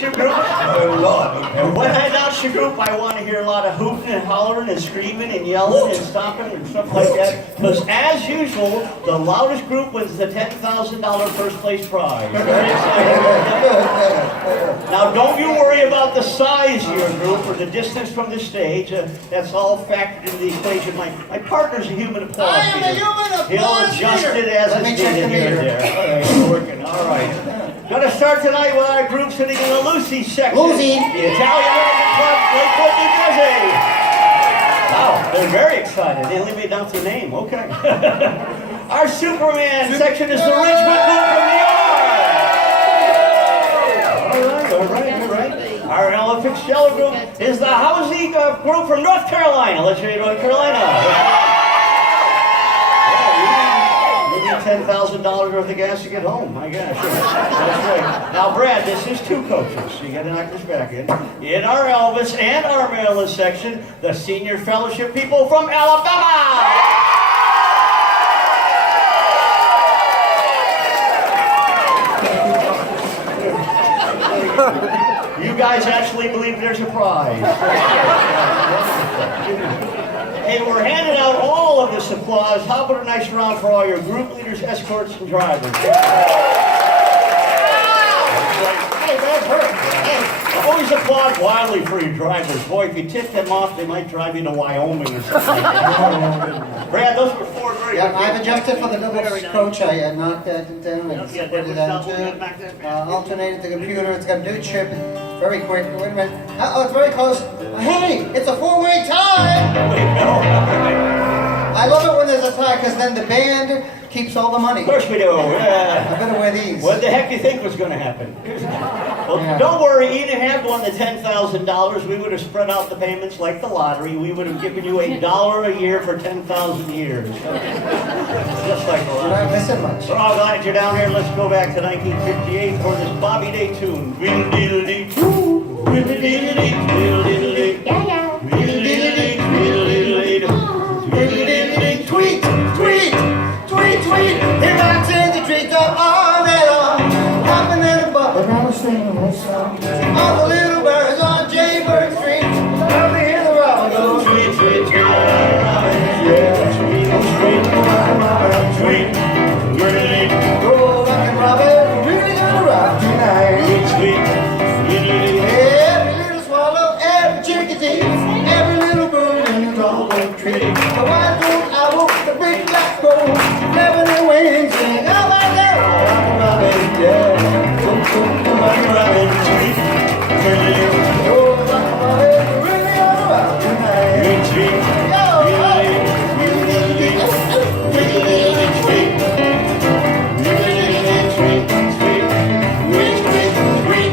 your group? And when I announce your group, I want to hear a lot of hooting and hollering and screaming and yelling and stomping and stuff like that. Because as usual, the loudest group wins the $10,000 first place prize. Very exciting. Now, don't you worry about the size of your group or the distance from the stage. That's all factored into the equation. My partner's a human applause I am a meter. human applause He'll adjust meter. it as Let me it's check needed the here and meter. there. All right, we're working. All right. Gonna start tonight with our group sitting in the Lucy section. Lucy. The Italian-American Club, Lakewood, New Jersey. Wow, they're very excited. They only made down their name. Okay. Our Superman section is the Richmond group from New York. All right. Our Ella Fitzgerald group is the Housey group from North Carolina. Let's hear North Carolina. $10,000 worth of gas to get home. My gosh. That's right. Now, Brad, this is two coaches. So you got to knock this back in. In our Elvis and our Maryland section, the Senior Fellowship people from Alabama. You guys actually believe there's a prize. Hey, we're handing out all of this applause. How about a nice round for all your group leaders, escorts, and drivers? Always applaud wildly for your drivers. Boy, if you tip them off, they might drive you to Wyoming or something. Brad, those were four very good. I've adjusted for the double coach. I knocked that down and Yeah, put it down too. Alternated the computer. It's got a new chip. Very quick. Wait a minute. Oh, it's very close. Hey, it's a four-way tie. I love it when there's a tie because then the band keeps all the money. Of course we do. I better wear these. What the heck do you think was going to happen? Well, Yeah. don't worry. Even had won the $10,000, we would have spread out the payments like the lottery. We would have given you $1 a year for 10,000 years. Just like the You're lottery. not missing much. We're all glad you're down here. Let's go back to 1958 for this Bobby Day tune. Tweedle-deedle-dee-doo. Tweedle-deedle-dee, tweedle-deedle-dee. Tweedle-deedle-dee, tweedle-deedle-dee. Tweedle-deedle-dee, tweet, tweet, tweet, tweet. Here rocks in the treetop all day long, hopping and a bumping, I'm singing this song. All the little birds on Jaybird Street, love to hear the robin go Tweet, tweet, tweet. Yeah, tweet, tweet, tweet. Tweedle-dee, go rockin' robin, really gonna rock tonight. tweet, tweet. Tweedle-dee. Every little swallow, every chickadee, every little bird in the tall oak tree, the white-throated owl, the big black crow, flapping their wings, sing, oh my God, rockin' robin, yeah. Rockin' robin, tweet. Tweedle-dee. Go rockin' robin, really gonna rock tonight. Tweet, tweet. Tweedle-dee. Tweedle-dee. Tweedle-dee, tweet. Tweedle-dee, tweet, tweet. Tweet, tweet, tweet.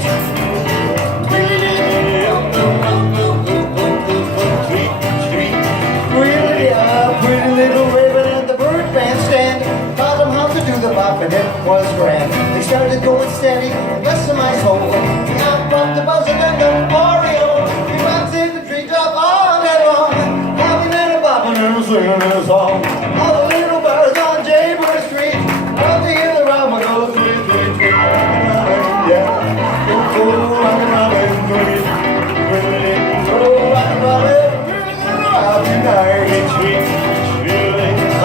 Pretty little raven at the bird bandstand taught them how to do the bop and it was grand. They started going steady, bless my soul. Out from the buzzard and the Oreo. He rocks in the treetop all day long, hopping and a bopping and singing a song. All the little birds on Jaybird Street love to hear the robin go tweet, tweet, tweet. Yeah, go rockin' robin, tweet, tweet, go rockin' robin, really gonna rock tonight.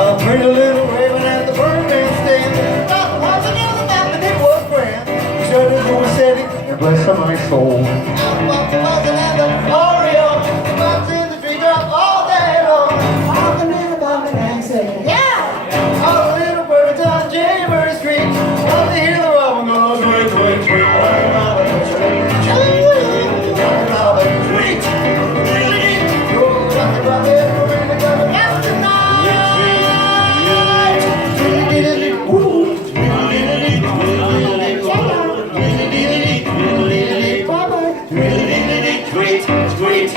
A pretty little raven at the bird bandstand thought the house another map and it was grand. We started going steady and bless my soul. Out walked the buzzard and the Oreo. The box in the treetop all day long, hopping and bopping and singing. Yeah! All the little birds on Jaybird Street love to hear the robin go tweet, tweet, tweet. Robin, robin, tweet, tweet, robin, tweet, tweet. Go rockin' robin, we're really gonna rock tonight. Tweet, tweet.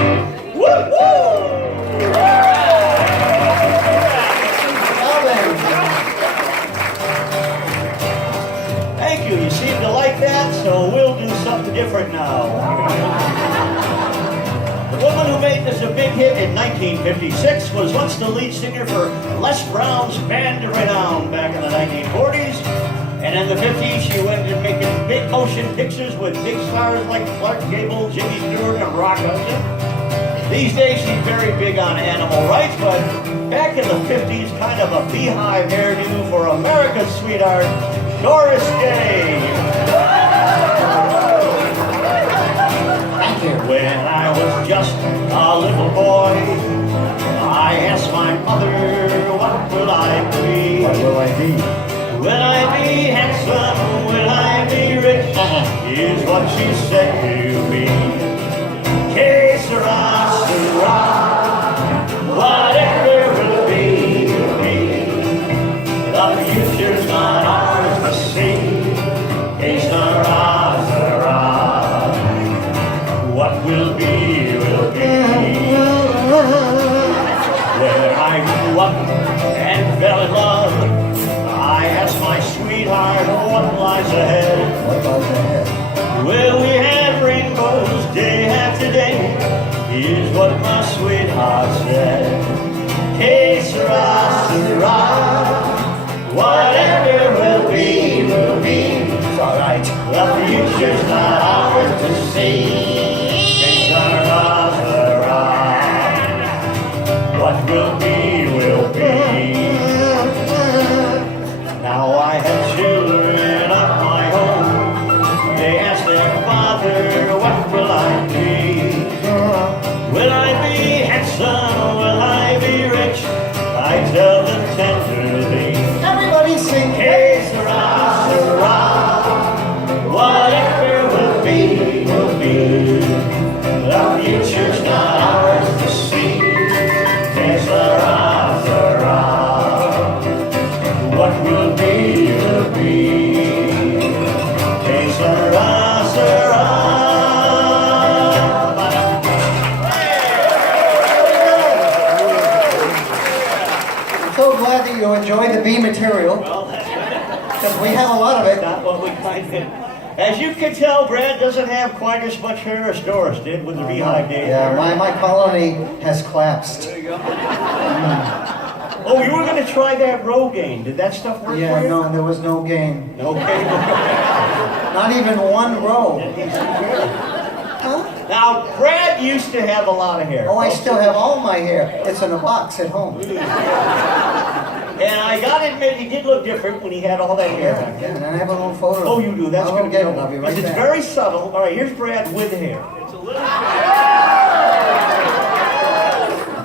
Woo, woo! Thank you. You seem to like that, so we'll do something different now. The woman who made this a big hit in 1956 was once the lead singer for Les Brown's Band of Renown back in the 1940s. And in the 50s, she went into making big motion pictures with big stars like Clark Gable, Jimmy Stewart, and Rock Hudson. These days, she's very big on animal rights, but back in the 50s, kind of a beehive hairdo for America's sweetheart, Doris Day. Thank you. When I was just a little boy, I asked my mother, what will I be? What will I be? Will I be handsome? Will I be rich? Is what she said to me. Que sera, sera. Whatever will be, will be. The future's not ours to see. Que sera, sera. What will be, will be. Where I grew up and fell in love, I asked my sweetheart what lies ahead. What lies ahead? Will we have rainbows day after day? Is what my sweetheart said. Que sera, sera. Whatever will be, will be. It's all right. The future's not ours to see. Que sera, sera. What will be, will be. Now I have children of my own. They ask their father, what will I be? Will I be handsome? Will I be rich? I tell them tenderly. Everybody sing. Que sera, sera. Whatever will be, will be. The future's not ours to see. Que sera, sera. What will be, will be. Que sera, sera. I'm so glad that you enjoy the bee material, Well, that's because we have a lot of it. not what we kind of. As you can tell, Brad doesn't have quite as much hair as Doris did with the beehive days. Yeah, my colony has collapsed. Oh, you were going to try that Rogaine. Did that stuff work Yeah, for you? no, there was no gain. Okay. Not even one row. Huh? Now, Brad used to have a lot of hair. Oh, I still have all my hair. It's in a box at home. And I gotta admit, he did look different when he had all that hair back Yeah, then. and I have a little photo. Oh, you do? That's I'll good. go get it. I'll be right Because it's back. very subtle. All right, here's Brad with hair. It's a little.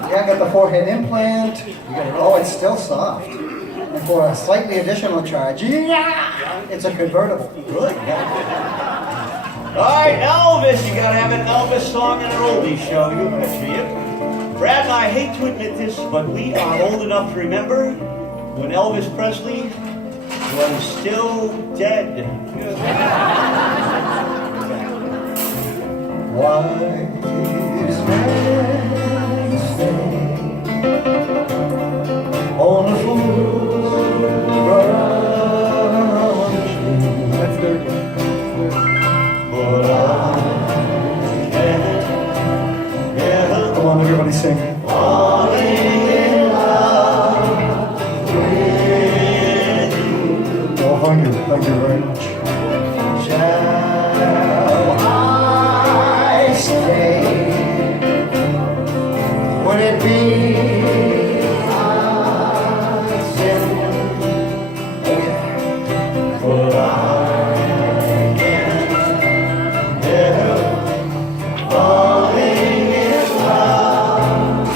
Yeah, I got the forehead implant. Oh, it's still soft. And for a slightly additional charge, yeah, it's a convertible. Good. All right, Elvis. You gotta have an Elvis song and an oldies show. You betcha you. Brad and I hate to admit this, but we are old enough to remember when Elvis Presley was still dead. Wise men say on the fool's That's their But I can't help Come on, everybody sing. falling in love with you. Oh, thank you very much. Shall I stay? Would it be a sin? Oh yeah. But I can't help falling in love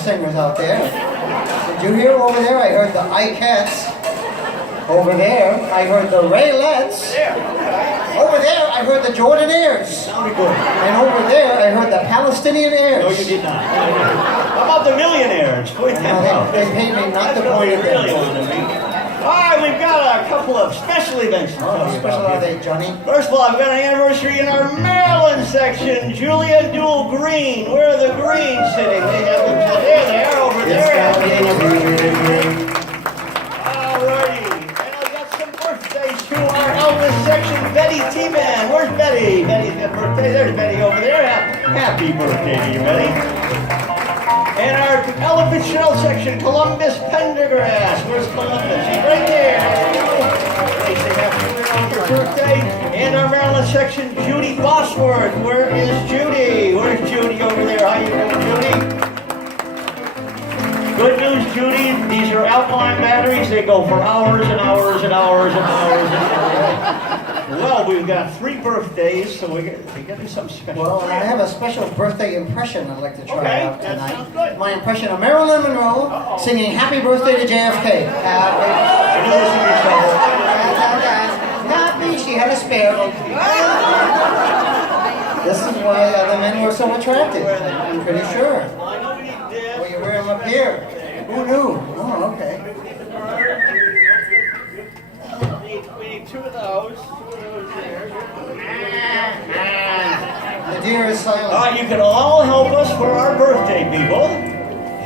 singers out there. Did you hear over there? I heard the Ikettes. Over there, I heard the Raylettes. Over there, I heard the Jordanaires. Sounded good. And over there, I heard the Palestinian Airs. No, you did not. How about the millionaires? Point that out. They paid me not to point at Really them. wanted me. All right, we've got a couple of special events to tell How you special about are here. they, Johnny? First of all, I've got an anniversary in our Maryland section. Julia Dual Green. Where are the Greens sitting? They have them. There they are over there. All righty. And I've got some birthdays to our Elvis section. Betty T-Man. Where's Betty? Betty's got birthday. There's Betty over there. Happy birthday to you, Betty. And our Ella Fitzgerald section, Columbus Pendergrass. Where's Columbus? She's right there. They say happy birthday. And our Maryland section, Judy Bosworth. Where is Judy? Where's Judy over there? How you doing, Judy? Good news, Judy. These are alkaline batteries. They go for hours and hours and hours and hours and hours. Well, we've got 3 birthdays, so we got to do something special. Well, I have a special birthday impression I'd like to try Okay, out that tonight. sounds good. My impression of Marilyn Monroe singing Happy Birthday to JFK. Happy Happy, she had a spare. This is why other men were so attracted. I'm pretty sure. I know we need this. Well, you wear them up here. Who knew? Oh, okay. We need 2 of those. 2 of those there. The deer is silent. All right, you can all help us for our birthday, people.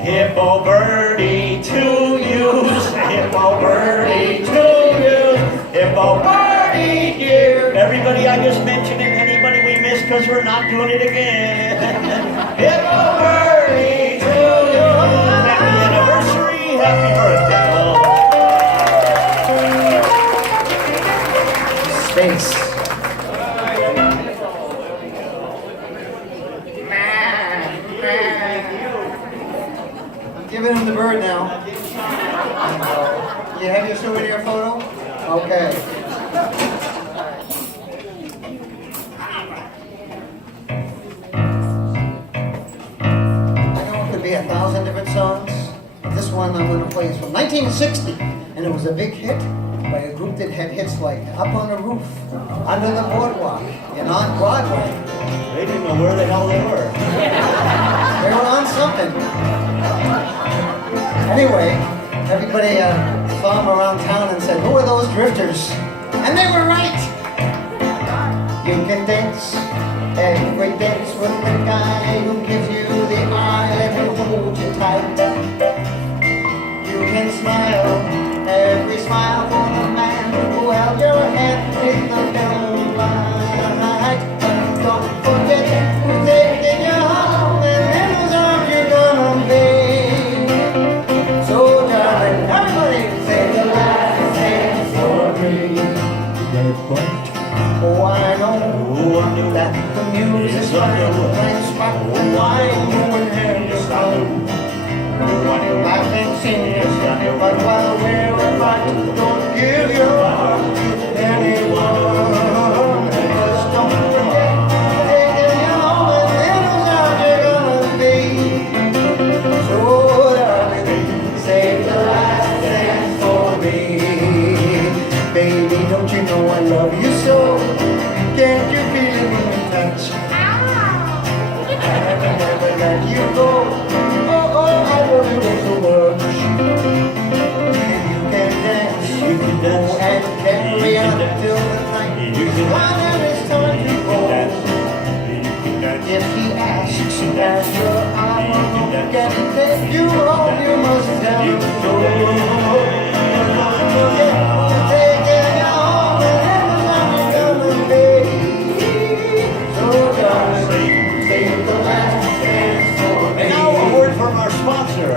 Hippo birdie to you, hippo birdie to you, hippo birdie dear. Everybody I just mentioned and anybody we missed because we're not doing it again. Hippo birdie to you. Happy anniversary, happy birthday. Space. I'm giving him the bird now. You have your souvenir photo? Okay. I know it could be 1,000 different songs, but this one I'm going to play is from 1960, and it was a big hit by a group that had hits like Up on the Roof, Under the Boardwalk, and On Broadway. They didn't know where the hell they were. They were on something. Anyway, everybody saw them around town and said, "Who are those drifters?" And they were right. You can dance every dance with the guy who gives you the eye, let him hold you tight. You can smile every smile for the man who held your hand in the film light. Don't forget who's taking you home and in whose arms you're gonna be. So darling, everybody say the last dance for me. Oh, I know that the music's fine, playing sparkling wine, moving hair to sound. Laughing, singing, but while we're apart, don't give your heart to anyone. Just don't forget, taking you home and in whose arms you're gonna be. So darling, save the last dance for me. Baby, don't you know I love you so? Can't you feel it in your touch? I will never let you go. Oh, I love you so much. You can dance, oh, and carry on till the night. When it is time to go. If he asks and your arm can take you home, you must tell him no. Taking you home and every time you're gonna be. So darling, save the last dance for me. And now a word from our sponsor.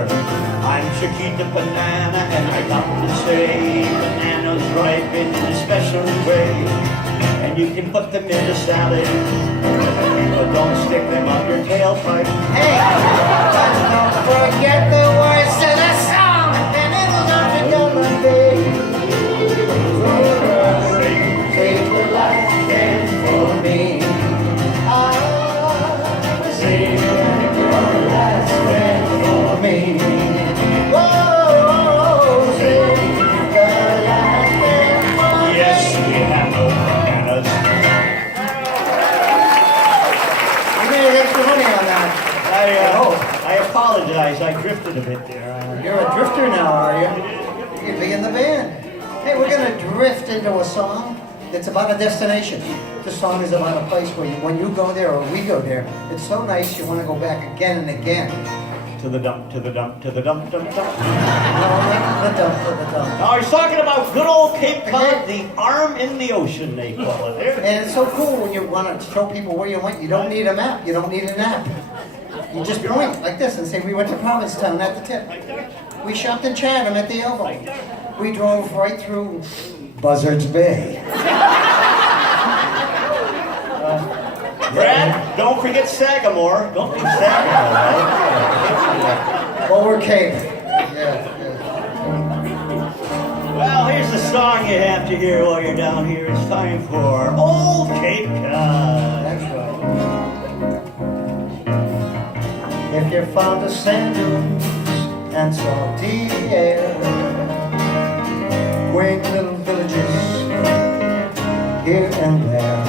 I'm Chiquita Banana, and I got to say, bananas ripen in a special way. And you can put them in a salad, but don't stick them on your tailpipe. Hey, but don't forget the words to the song, and it was not gonna be. So darling, save the last dance for me. Save the last dance for me. I drifted a bit there. You're a drifter now, are you? You can be in the band. Hey, we're gonna drift into a song that's about a destination. This song is about a place where when you go there or we go there, it's so nice you want to go back again and again. To the dump, to the dump, to the dump, dump, dump. No, not the dump, to the dump. Now he's talking about good old Cape Cod, the arm in the ocean, they call it there. And it's so cool when you want to show people where you went. You don't need a map. You don't need an app. You just point like this and say, we went to Provincetown at the tip. We shopped in Chatham at the elbow. We drove right through Buzzards Bay. Brad, don't forget Sagamore. Don't forget Sagamore, right? Over Cape. Yeah. Well, here's the song you have to hear while you're down here. It's time for Old Cape Cod. That's right. If you're fond of sand dunes and salty air, quaint little villages here and there,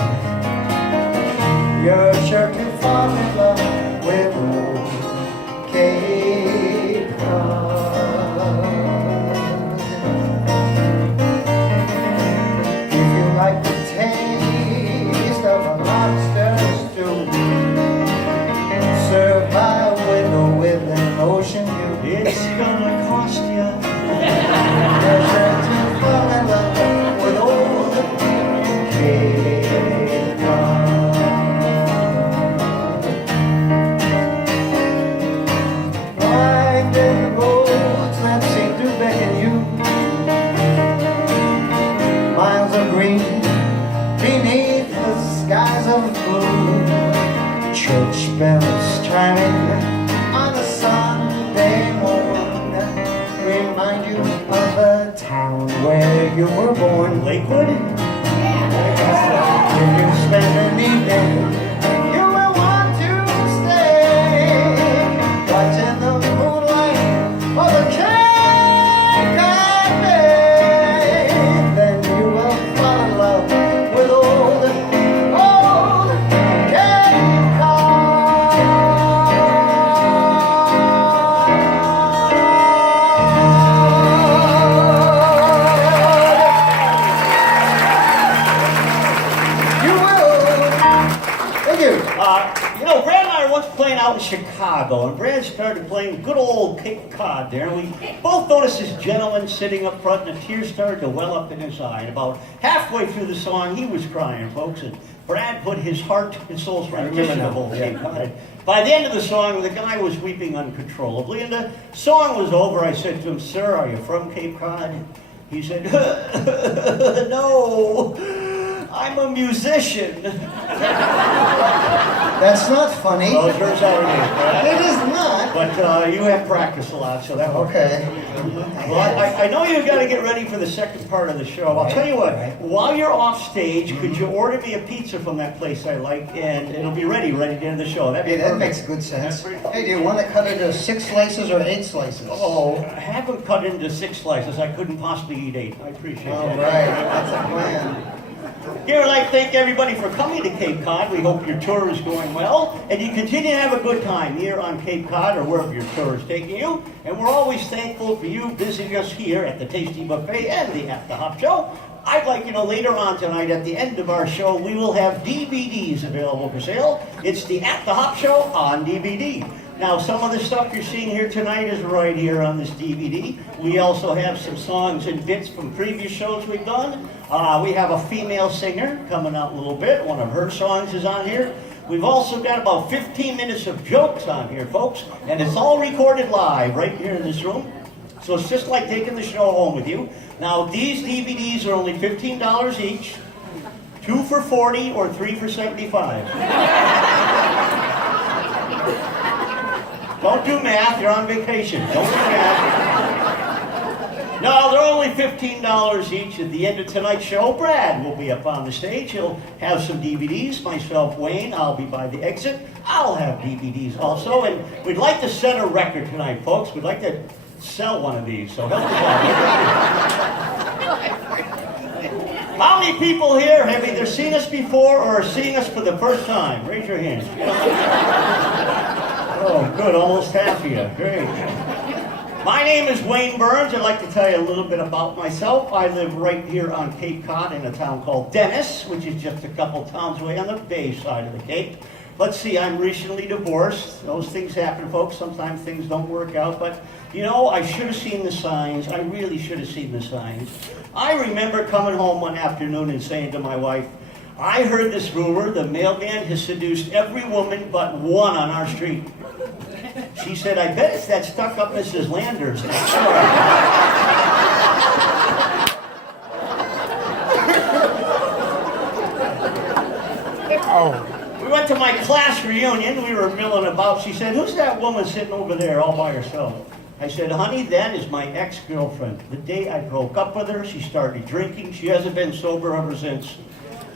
you're sure to fall in love with old Cape Cod. If you like the taste of a lobster stew, served by a window with an ocean view, It's gonna cost you. you're sure to fall in love with old Cape Cod. Winding roads that seem to beckon you, miles of green beneath the skies of blue, church bells chiming on a Sunday morn remind you of the town where you were born. Lakewood? If you spend an evening, you will want to stay watching the moonlight of the Cape Cod Bay. Then you will fall in love with old Cape Cod. You will. Thank you. You know, Brad and I were once playing out in Chicago, and Brad started playing good old Cape Cod there, and we both noticed this gentleman sitting up front, and a tear started to well up in his eye. And about halfway through the song, he was crying, folks, and Brad put his heart and soul's rendition of old Cape Cod. And by the end of the song, the guy was weeping uncontrollably, and the song was over. I said to him, "Sir, are you from Cape Cod?" He said, "No, I'm a musician." That's not funny. Well, it turns out it is, Brad. It is not. But you have practiced a lot, so that works. Okay. Well, I know you've got to get ready for the second part of the show. I'll tell you what, while you're off stage, could you order me a pizza from that place I like, and it'll be ready at the end of the show. That'd be Hey, that perfect. makes good sense. Hey, do you want to cut it into 6 slices or 8 slices? Oh, have them cut into 6 slices. I couldn't possibly eat 8. I appreciate All that. right, that's a plan. Here, I'd like to thank everybody for coming to Cape Cod. We hope your tour is going well, and you continue to have a good time here on Cape Cod or wherever your tour is taking you. And we're always thankful for you visiting us here at the Tasty Buffet and the At the Hop Show. I'd like you to know later on tonight, at the end of our show, we will have DVDs available for sale. It's the At the Hop Show on DVD. Now, some of the stuff you're seeing here tonight is right here on this DVD. We also have some songs and bits from previous shows we've done. We have a female singer coming out in a little bit. One of her songs is on here. We've also got about 15 minutes of jokes on here, folks, and it's all recorded live right here in this room. So it's just like taking the show home with you. Now, these DVDs are only $15 each, 2 for $40 or 3 for $75. Don't do math, you're on vacation. Don't do math. No, they're only $15 each. At the end of tonight's show, Brad will be up on the stage. He'll have some DVDs. Myself, Wayne, I'll be by the exit. I'll have DVDs also. And we'd like to set a record tonight, folks. We'd like to sell one of these, so help us out. How many people here have either seen us before or are seeing us for the first time? Raise your hands. Oh, good, almost half of you. Great. My name is Wayne Burns. I'd like to tell you a little bit about myself. I live right here on Cape Cod in a town called Dennis, which is just a couple towns away on the bay side of the Cape. Let's see, I'm recently divorced. Those things happen, folks. Sometimes things don't work out, but you know, I should have seen the signs. I really should have seen the signs. I remember coming home one afternoon and saying to my wife, I heard this rumor, the mailman has seduced every woman but one on our street. She said, I bet it's that stuck-up Mrs. Landers next door. We went to my class reunion. We were milling about. She said, who's that woman sitting over there all by herself? I said, honey, that is my ex-girlfriend. The day I broke up with her, she started drinking. She hasn't been sober ever since.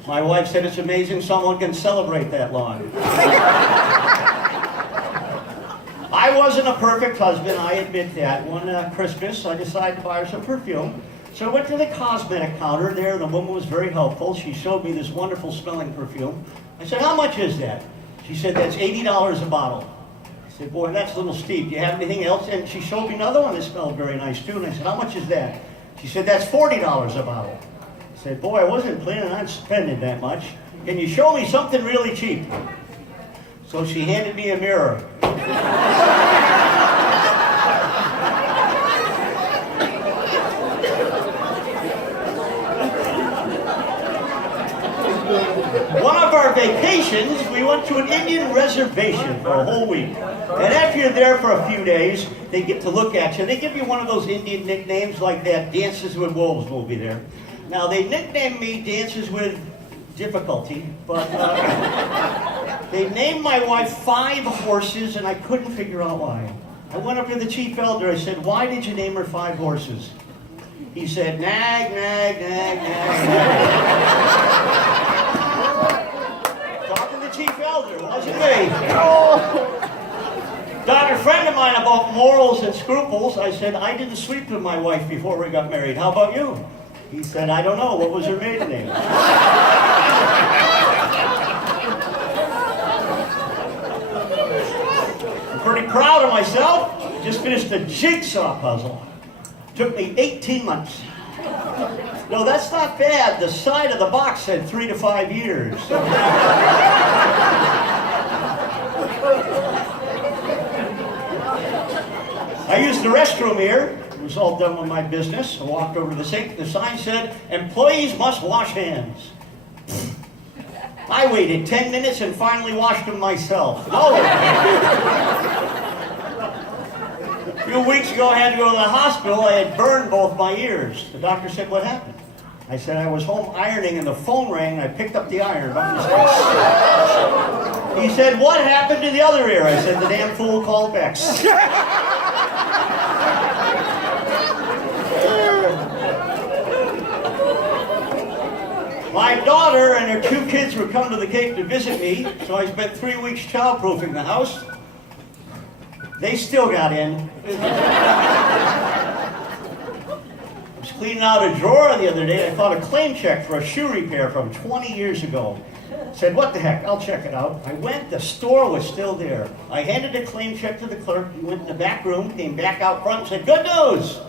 My wife said, it's amazing someone can celebrate that long. I wasn't a perfect husband, I admit that. One Christmas, I decided to buy her some perfume. So I went to the cosmetic counter there, and the woman was very helpful. She showed me this wonderful smelling perfume. I said, how much is that? She said, that's $80 a bottle. I said, boy, that's a little steep. Do you have anything else? And she showed me another one that smelled very nice, too. And I said, how much is that? She said, that's $40 a bottle. I said, boy, I wasn't planning on spending that much. Can you show me something really cheap? So she handed me a mirror. One of our vacations, we went to an Indian reservation for a whole week. And after you're there for a few days, they get to look at you. They give you one of those Indian nicknames like that Dances with Wolves movie there. Now, they nicknamed me Dances with Difficulty, but they named my wife 5 horses, and I couldn't figure out why. I went up to the chief elder. I said, why did you name her 5 horses? He said, nag, nag, nag, nag, nag. Talking to the chief elder, wasn't me. Dr. Friend of mine about morals and scruples, I said, I didn't sleep with my wife before we got married. How about you? He said, I don't know. What was her maiden name? I'm pretty proud of myself. Just finished a jigsaw puzzle. Took me 18 months. No, that's not bad. The side of the box said 3 to 5 years. I used the restroom here. It was all done with my business. I walked over to the sink. The sign said, employees must wash hands. I waited 10 minutes and finally washed them myself. No. A few weeks ago, I had to go to the hospital. I had burned both my ears. The doctor said, what happened? I said, I was home ironing and the phone rang and I picked up the iron. He said, what happened to the other ear? I said, the damn fool called back. My daughter and her 2 kids were coming to the Cape to visit me, so I spent 3 weeks childproofing the house. They still got in. I was cleaning out a drawer the other day. I found a claim check for a shoe repair from 20 years ago. Said, what the heck, I'll check it out. I went, the store was still there. I handed the claim check to the clerk. He went in the back room, came back out front and said, good news,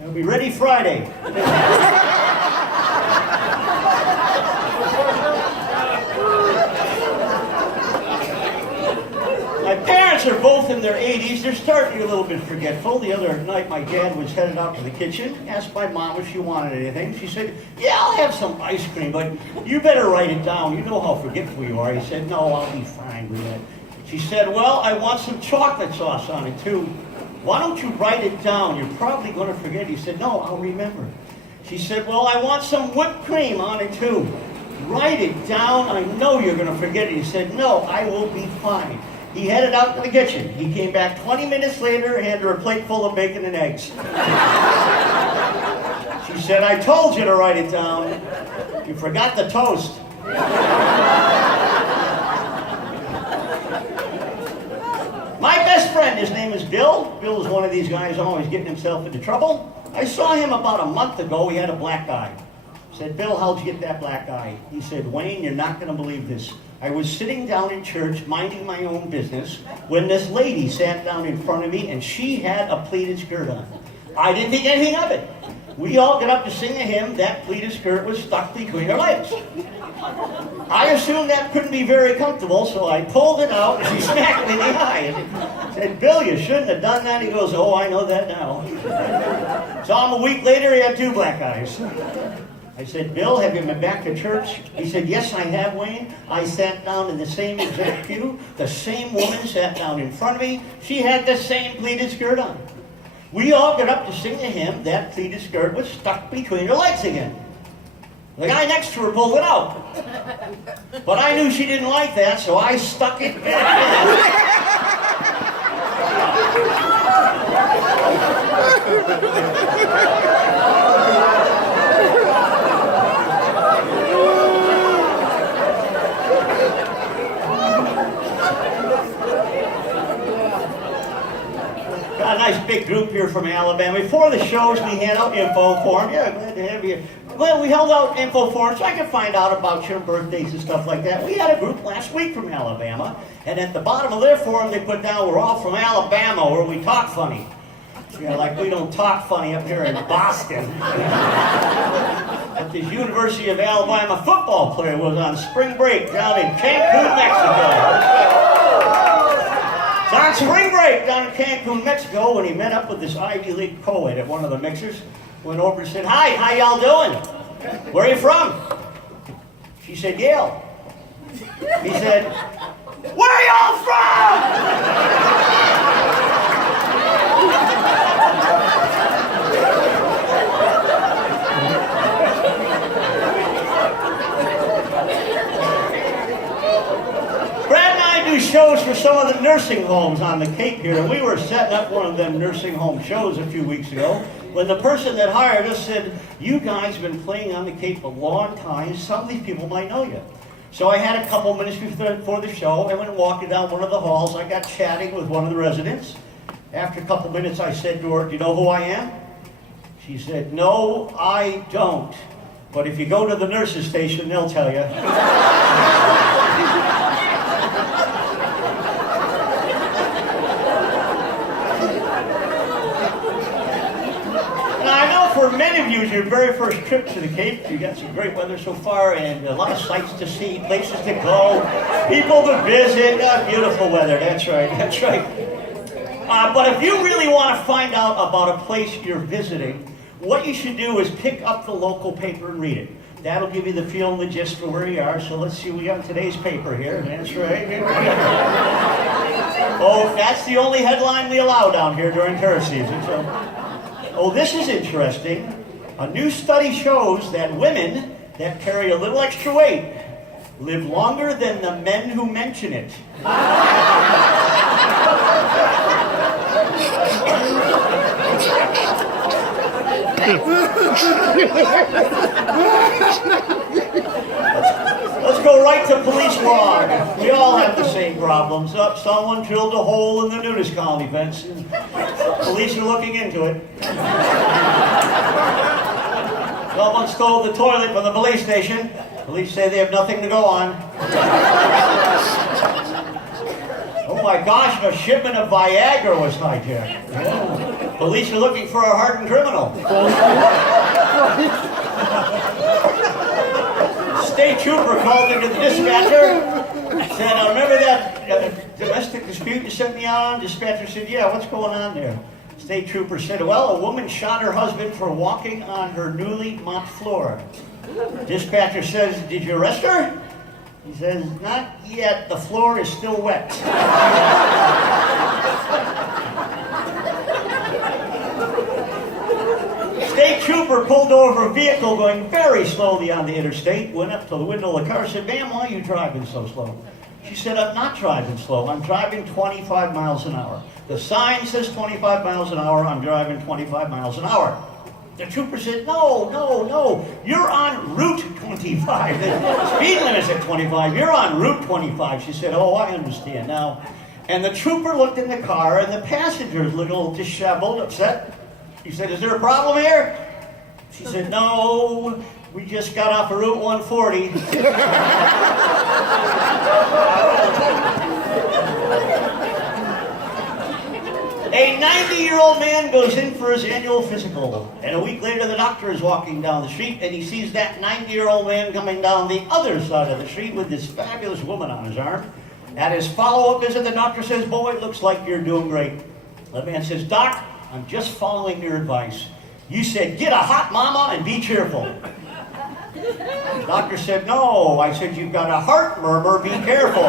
it'll be ready Friday. My parents are both in their 80s. They're starting to get a little bit forgetful. The other night, my dad was headed out to the kitchen, asked my mom if she wanted anything. She said, yeah, I'll have some ice cream, but you better write it down. You know how forgetful you are. He said, no, I'll be fine with that. She said, well, I want some chocolate sauce on it, too. Why don't you write it down? You're probably going to forget. He said, no, I'll remember. She said, well, I want some whipped cream on it, too. Write it down. I know you're going to forget it. He said, no, I will be fine. He headed out to the kitchen. He came back 20 minutes later and handed her a plate full of bacon and eggs. She said, I told you to write it down. You forgot the toast. My best friend, his name is Bill. Bill is one of these guys always getting himself into trouble. I saw him about a month ago. He had a black eye. Said, Bill, how'd you get that black eye? He said, Wayne, you're not going to believe this. I was sitting down in church, minding my own business, when this lady sat down in front of me, and she had a pleated skirt on. I didn't think anything of it. We all got up to sing a hymn. That pleated skirt was stuck between her legs. I assumed that couldn't be very comfortable, so I pulled it out, and she smacked me in the eye. And said, Bill, you shouldn't have done that. He goes, oh, I know that now. Saw him a week later, he had 2 black eyes. I said, Bill, have you been back to church? He said, yes, I have, Wayne. I sat down in the same exact pew. The same woman sat down in front of me. She had the same pleated skirt on. We all got up to sing a hymn. That pleated skirt was stuck between her legs again. The guy next to her pulled it out. But I knew she didn't like that, so I stuck it back Got a nice big group here from Alabama. Before the shows, we hand out info forms. Yeah, glad to have you. Well, we held out info forms so I could find out about your birthdays and stuff like that. We had a group last week from Alabama, and at the bottom of their form, they put down, we're all from Alabama, where we talk funny. Yeah, like we don't talk funny up here in Boston. But this University of Alabama football player was on spring break down in Cancun, Mexico. So on spring break down in Cancun, Mexico, when he met up with this Ivy League co-ed at one of the mixers, went over and said, hi, how y'all doing? Where are you from? She said, Yale. He said, where are y'all from? Do shows for some of the nursing homes on the Cape here, and we were setting up one of them nursing home shows a few weeks ago when the person that hired us said, you guys have been playing on the Cape a long time, some of these people might know you. So I had a couple minutes before the show. I went and walked down one of the halls. I got chatting with one of the residents. After a couple minutes I said to her, do you know who I am? She said, no, I don't, but if you go to the nurses station, they'll tell you. For many of you, it's your very first trip to the Cape. You got some great weather so far and a lot of sights to see, places to go, people to visit. Beautiful weather, that's right, that's right. But if you really want to find out about a place you're visiting, what you should do is pick up the local paper and read it. That'll give you the feel and the gist for where you are. So let's see, we got today's paper here. That's right. Here we go. Oh, that's the only headline we allow down here during tourist season. So. Oh, this is interesting. A new study shows that women that carry a little extra weight live longer than the men who mention it. Let's go right to police log. We all have the same problems. Someone drilled a hole in the nudist colony fence. Police are looking into it. Someone stole the toilet from the police station. Police say they have nothing to go on. Oh my gosh, a shipment of Viagra was hijacked. Yeah. Police are looking for a hardened criminal. State trooper called into the dispatcher. Said, I remember that domestic dispute you sent me out on? Dispatcher said, yeah, what's going on there? State trooper said, well, a woman shot her husband for walking on her newly mopped floor. Dispatcher says, did you arrest her? He says, not yet, the floor is still wet. State trooper pulled over a vehicle going very slowly on the interstate, went up to the window of the car and said, ma'am, why are you driving so slow? She said, I'm not driving slow, I'm driving 25 miles an hour. The sign says 25 miles an hour, I'm driving 25 miles an hour. The trooper said, no, you're on Route 25. The speed limit's at 25, you're on Route 25. She said, oh, I understand now. And the trooper looked in the car, and the passengers looked a little disheveled, upset. He said, is there a problem here? She said, no, We just got off of Route 140. A 90-year-old man goes in for his annual physical, and a week later the doctor is walking down the street and he sees that 90-year-old man coming down the other side of the street with this fabulous woman on his arm. At his follow-up visit, the doctor says, "Boy, it looks like you're doing great." The man says, "Doc, I'm just following your advice. You said, get a hot mama and be cheerful." The doctor said, "No, I said you've got a heart murmur, be careful."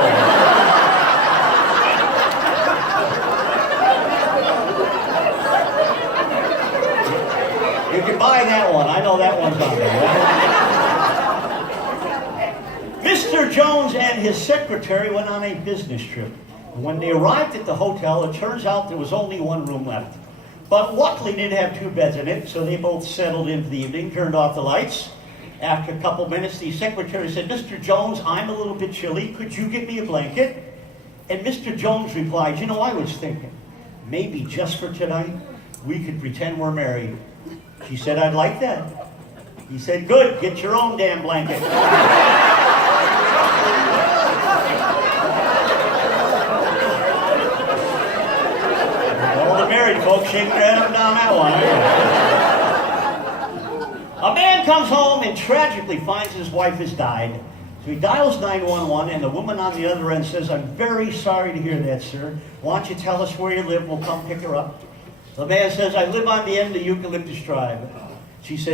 You can buy that one. I know that one's on there. Mr. Jones and his secretary went on a business trip. When they arrived at the hotel, it turns out there was only one room left. But luckily they didn't have two beds in it, so they both settled in for the evening, turned off the lights. After a couple minutes, the secretary said, "Mr. Jones, I'm a little bit chilly. Could you get me a blanket?" And Mr. Jones replied, "You know, I was thinking, maybe just for tonight, we could pretend we're married." She said, "I'd like that." He said, "Good, get your own damn blanket." All the married folks shaking their head up and down that one. A man comes home and tragically finds his wife has died. So he dials 911 and the woman on the other end says, "I'm very sorry to hear that, sir. Why don't you tell us where you live? We'll come pick her up." The man says, "I live on the end of Eucalyptus Drive." She says,